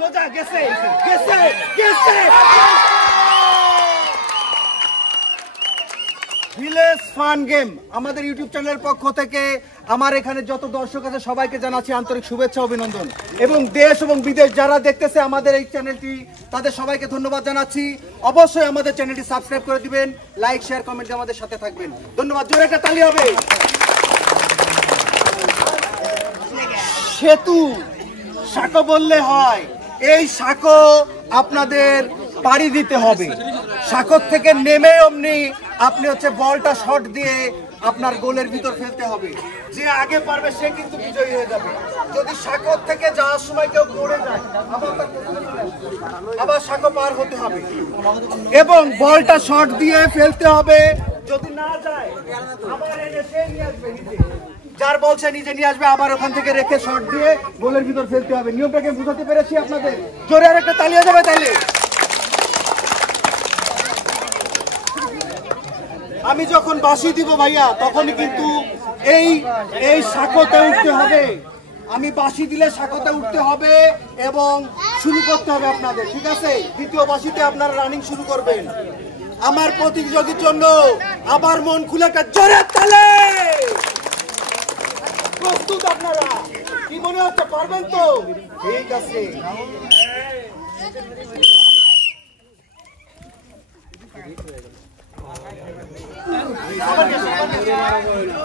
সোজা গেছে গেছে গেছে ভিলেজ ফান গেম আমাদের ইউটিউব চ্যানেলের পক্ষ থেকে আমার এখানে যত দর্শক আছে সবাইকে জানাচ্ছি আন্তরিক শুভেচ্ছা অভিনন্দন এবং দেশ এবং বিদেশ যারা দেখতেছে আমাদের এই চ্যানেলটি তাদের সবাইকে ধন্যবাদ জানাচ্ছি। অবশ্যই আমাদের চ্যানেলটি সাবস্ক্রাইব করে দিবেন, লাইক শেয়ার কমেন্ট দিয়ে আমাদের সাথে থাকবেন। ধন্যবাদ। জোরে একটা তালি হবে। সেতু সাঁকো বললে হয়, এই সাঁকো আপনাদের পাড়ি দিতে হবে। সাঁকোর থেকে নেমে অমনি আপনি হচ্ছে বলটা শট দিয়ে আপনার গোলের ভিতর ফেলতে হবে। যে আগে পারবে সে কিন্তু বিজয়ী হয়ে যাবে। যদি সাঁকোর থেকে যাওয়ার সময় কেউ পড়ে যায় আবার সাঁকো পার হতে হবে এবং বলটা শট দিয়ে ফেলতে হবে। যদি না যায় আবার এনে সে নিয়ে আসবে, নিজে যার বল সে নিজে নিয়ে আসবে, আবার ওখান থেকে রেখে শট দিয়ে গোলের ভিতর ফেলতে হবে। নিয়মটাকে বুঝাতে পেরেছি আপনাদের? জোরে আর একটা তালি হয়ে যাবে তাইলে। আমি যখন বাঁশি দিব ভাইয়া তখনই কিন্তু এই সাঁকোতে উঠতে হবে। আমি বাঁশি দিলে সাঁকোতে উঠতে হবে এবং শুরু করতে হবে আপনাদের, ঠিক আছে? দ্বিতীয় বাঁশিতে আপনারা রানিং শুরু করবেন। আমার প্রতিযোগীর জন্য আবার মন খুলে একটা জোরে তালে। প্রস্তুত আপনারা? কি মনে হচ্ছে পারবেন তো? ঠিক আছে।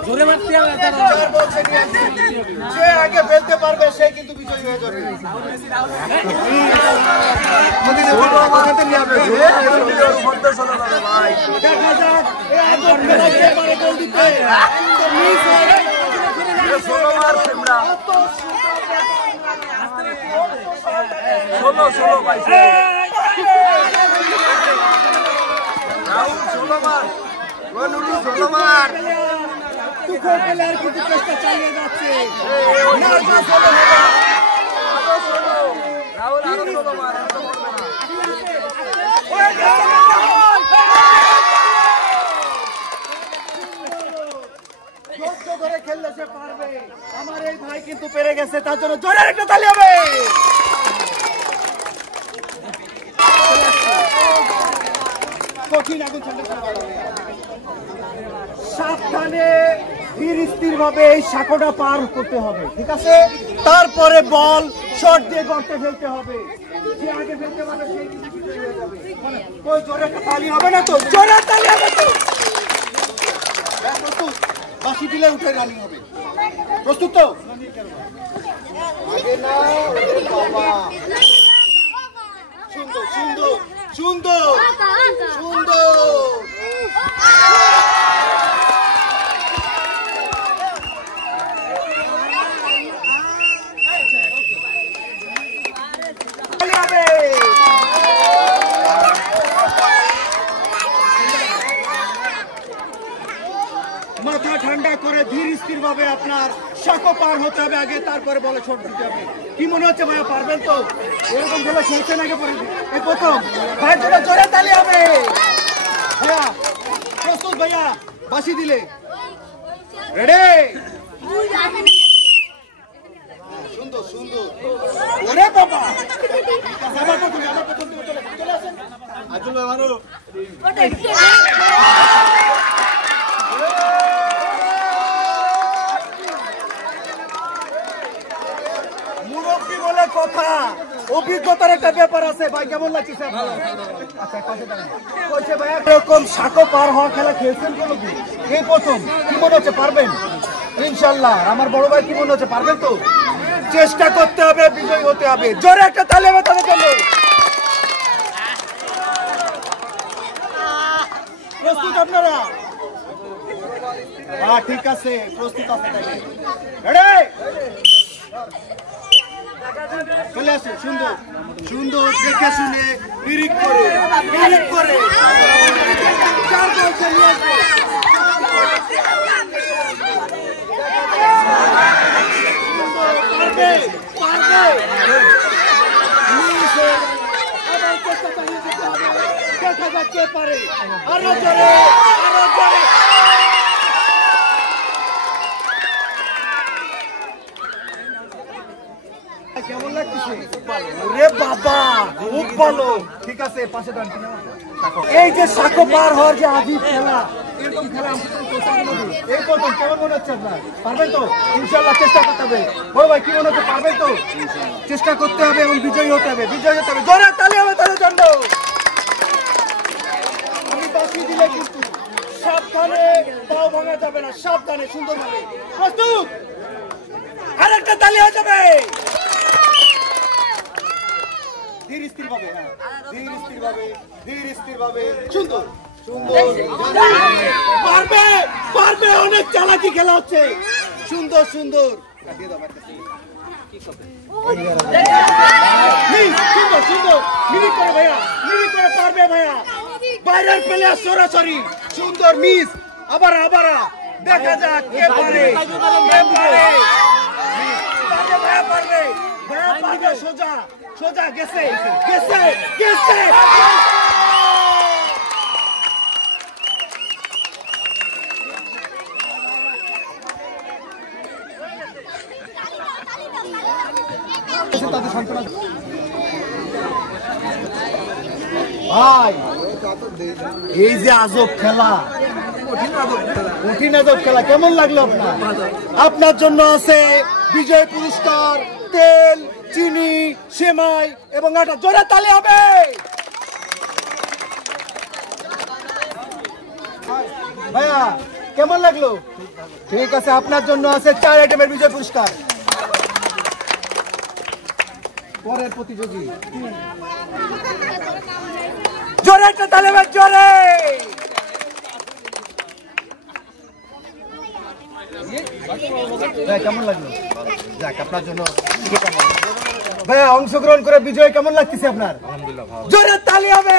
জোরে মারতে হবে। যে আগে ফেলতে পারবে সে কিন্তু বিজয়ী হয়ে যাবে। দেখা যাক গোল দিতে চেষ্টা চালিয়ে যাচ্ছে। ধরে খেললে সে পারবে। আমার এই ভাই কিন্তু পেরে গেছে, তার জন্য জোরে একটা তালি হবে। কঠিন আগুন সাবধানে ধীর স্থির ভাবে এই সাঁকোটা পার করতে হবে, ঠিক আছে? তারপরে বল শট দিয়ে গর্তে ফেলতে হবে। যে আগে ফেলতে পারবে সেই কিন্তু বিজয়ী হয়ে যাবে। ওই জোরে একটা তালি হবে না তো? জোরে তালি হবে তো? প্রস্তুত? বাঁশি দিলে উঠে রানিং হবে। প্রস্তুত তো? আগে না বাবা। সুন্দর সুন্দর সুন্দর সুন্দর। মাথা ঠান্ডা করে ধীর স্থির ভাবে আপনার সাঁকো পার হতে হবে আগে, তারপরে বলে ছোট দিতে হবে। কি মনে হচ্ছে ভাইয়া পারবেন তো? এরকম ভাবে খেলছেন আগে পরে এই প্রথম ভাই, তোরা জোরে তালি হবে। ভাইয়া প্রস্তুত? ভাইয়া বাঁশি দিলে রেডি? সুন্দর সুন্দর। ওরে বাবা, আবার প্রথম দিকে চলে আসেন। আজুল্লাহ মারো। মুরব্বি বলে কথা, অভিজ্ঞতার একটা ব্যাপার আছে। ভাই কেমন লাগছে? আচ্ছা ভাই এরকম সাঁকো পার হওয়া খেলা খেলছেন কোনোদিন? এই প্রথম। কি মনে হচ্ছে পারবেন? ইনশাল্লাহ। আমার বড় ভাই কি মনে হচ্ছে পারবেন তো? চেষ্টা করতে হবে, বিজয়ী হতে হবে। জোরে একটা তালি হবে তাদের জন্য। প্রস্তুত আপনারা? হ্যাঁ ঠিক আছে, প্রস্তুত আছে তাহলে। রেডি? চলে আসে। সুন্দর সুন্দর দেখে শুনে নিরিখ করে চার বলছে নিয়ে আসবে। পারবে পারবে। দেখা যাক কে পারে। আরো জোরে আরো জোরে। কেমন লাগতেছে? লাগছে? ওরে বাবা, খুব ভালো। ঠিক আছে, পাশে দাঁড়ান। এই যে সাঁকো পার হওয়ার যে আজীব খেলা, এরকম খেলা এই প্রথম, কেমন মনে হচ্ছে আপনার? পারবেন তো? ইনশাল্লাহ চেষ্টা করতে হবে। বড় ভাই, কি মনে হচ্ছে, পারবেন তো? চেষ্টা করতে হবে এবং বিজয়ী হতে হবে, বিজয়ী হতে হবে। জোরে তালি হবে তাদের জন্য। আমি বাঁশি দিলে কিন্তু সাবধানে, পাও ভাঙা যাবে না, সাবধানে, সুন্দরভাবে। প্রস্তুত? আরেকটা তালি হয়ে যাবে। ধীর স্থির ভাবে, ধীর স্থির ভাবে, ধীর স্থির ভাবে। সুন্দর সুন্দর, পারবে পারবে, অনেক চালাকি খেলা হচ্ছে। সুন্দর সুন্দর, সুন্দর সুন্দর, মিনিট করে ভাইয়া, মিনিট করে পারবে ভাইয়া। বাইরের প্লেয়ার সরাসরি, সুন্দর মিস। আবার আবার দেখা যাক কে পারে, কে পারে। পারবে ভাইয়া, পারবে ভাইয়া, পারবে। সোজা সোজা গেছে গেছে গেছে। ভাই, এই যে আজব খেলা, কঠিন আজব খেলা, কেমন লাগলো আপনার? আপনার জন্য আছে বিজয় পুরস্কার, তেল, চিনি, সেমাই এবং আটা। জোরে তালি হবে। ভাইয়া, কেমন লাগলো? ঠিক আছে, আপনার জন্য আছে 4 আইটেমের বিজয় পুরস্কার। পরের প্রতিযোগী, জোরে একটা তালি হবে, জোরে। ভাই, কেমন লাগলো? যাক, আপনার জন্য ভাইয়া অংশগ্রহণ করে বিজয় কেমন লাগতেছে আপনার? আলহামদুলিল্লাহ, জোরে তালি হবে।